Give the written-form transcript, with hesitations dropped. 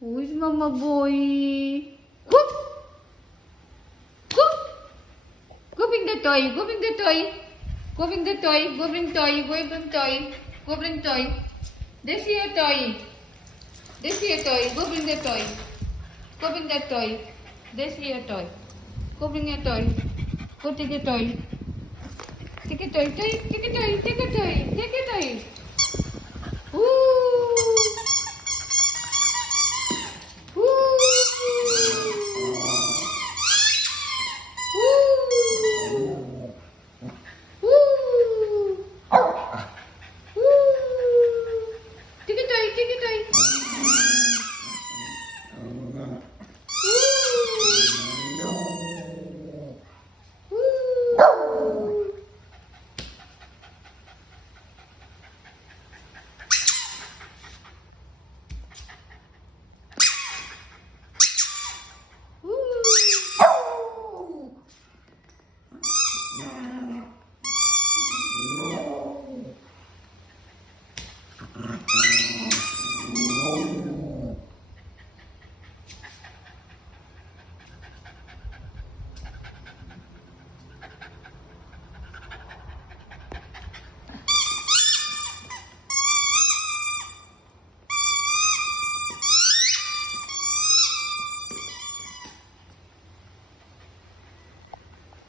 Who's Mama Boy? Whoop! Whoop! Go bring the toy. Go bring the toy. Go bring the toy. Go bring toy. Go bring toy. Go bring toy. This is your toy. This is your toy. Go bring the toy. Go bring that toy. This is your toy. Go bring your toy. Go take a toy. Take a toy. Take a toy. Take a toy. Take a toy. Ooh.